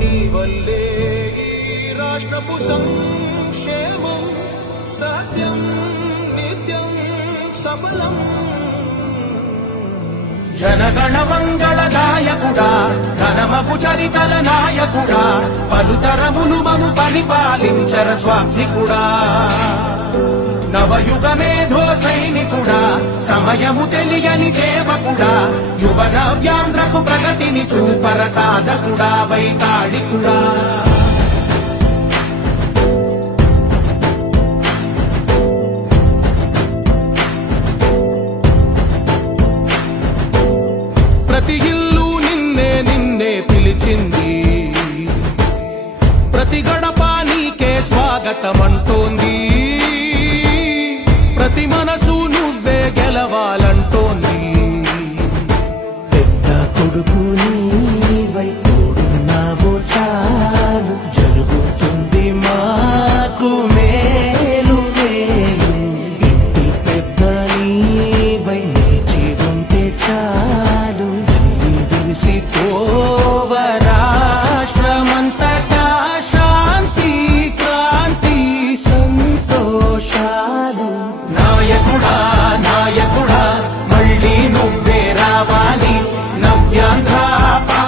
నీ వల్లే ఈ రాష్ట్రపు సంక్షేమం సత్యం నిత్యం సఫలం. జనగణ మంగళ నాయకుడా, ఘనమగు చరితల నాయకుడా, పలుతరములు మము పరిపాలించర స్వామికుడా. నవయుగ మేధో సైనికుడా, సమయము తెలియని సేవకుడా, యువ నవ్యాంధ్రకు ప్రగతిని చూపర సాధకుడా, వైతాళికుడా. ప్రతి ఇల్లు నిన్నే నిన్నే పిలిచింది, ప్రతి గడప నీకే స్వాగతమంటోంది, ప్రతి మనసు నువ్వే గెలవాలంటోంది. పెద్ద కొడుకు నీవై తోడున్నావో చాలు, జరుగుతుంది మాకు మేలు మేలు. ఇంటి పెద్ద నీవై నిలిచి ఉంటే చాలు, వెల్లి విరిసి తోవర